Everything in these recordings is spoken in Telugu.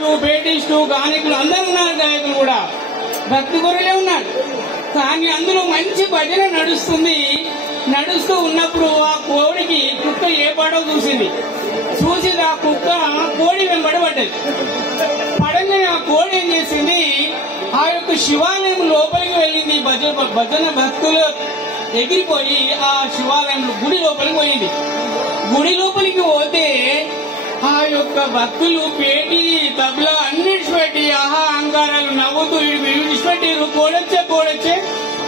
గిటారిస్టు, బేటిస్టు, గాయకులు అందరూ ఉన్నారు. గాయకులు కూడా భక్తి కొరలే ఉన్నారు. కానీ అందులో మంచి భజన నడుస్తూ ఉన్నప్పుడు ఆ కోడికి కుక్క ఏ పాడో చూసింది. చూసి ఆ కుక్క కోడి వెంబడబడ్డది. పడంగానే ఆ కోడి ఏం చేసింది, ఆ యొక్క శివాలయం లోపలికి వెళ్ళింది. భజన భక్తులు ఎగిరిపోయి ఆ శివాలయం గుడి లోపలికి పోయింది. గుడి లోపలికి పోతే ఆ యొక్క భక్తులు పేటి తబలా అన్నిటిపెట్టి అహంకారాలు నవ్వుతూ విడిచిపెట్టిరు.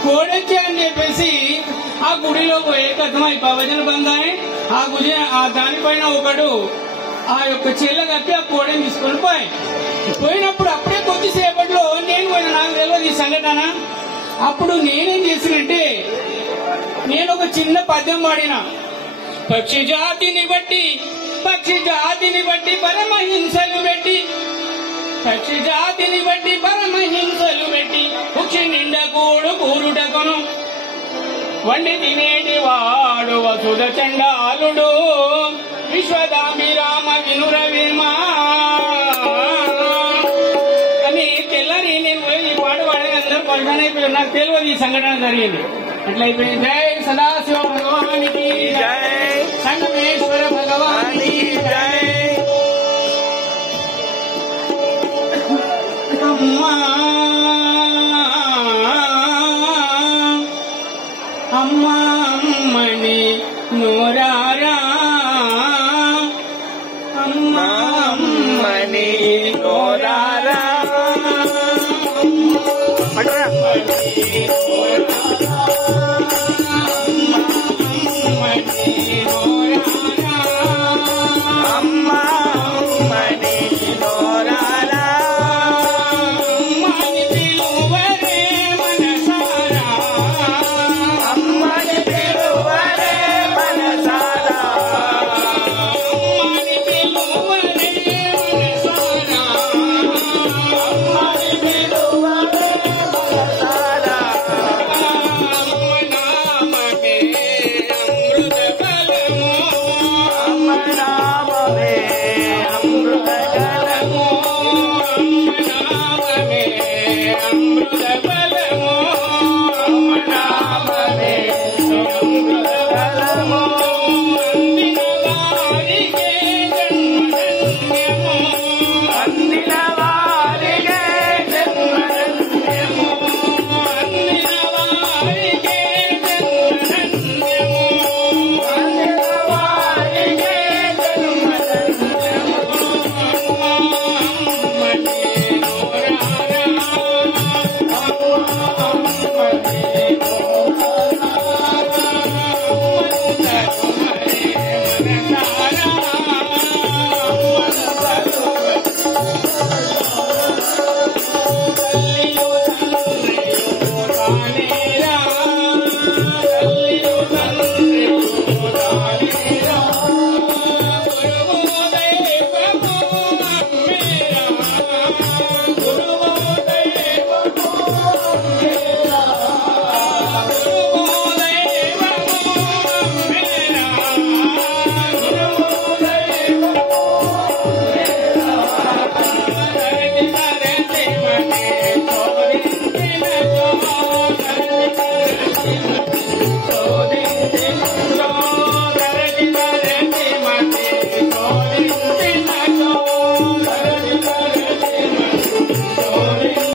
కోడొచ్చే అని చెప్పేసి ఆ గుడిలో పోయే కథమై భజన బంధాన్ని ఆ దానిపైన ఒకడు ఆ యొక్క చెల్ల కప్పి ఆ కోడని తీసుకొని పోయినప్పుడు అప్పుడే కొద్దిసేపట్లో నేను పోయిన, నాకు తెలియదు ఈ సంఘటన. అప్పుడు నేనేం చేసినంటే నేను ఒక చిన్న పద్యం పాడిన. పక్షి జాతిని బట్టి పరమహింసలు పెట్టి పక్షి నిండా కూరుటకును వండి తినేటి వాడు వసుధ చండాలుడు విశ్వదాభిరామ వినురవేమా అని తెల్లారి నేను ఈ పాట పాడని అందరూ పరిశాన్ అయిపోయారు. నాకు తెలియదు ఈ సంఘటన జరిగింది. అట్లయిపోయింది. జై సదాశివ భగవానికి జై, సంగమేశ్వర భగవానికి జై. అమ్మా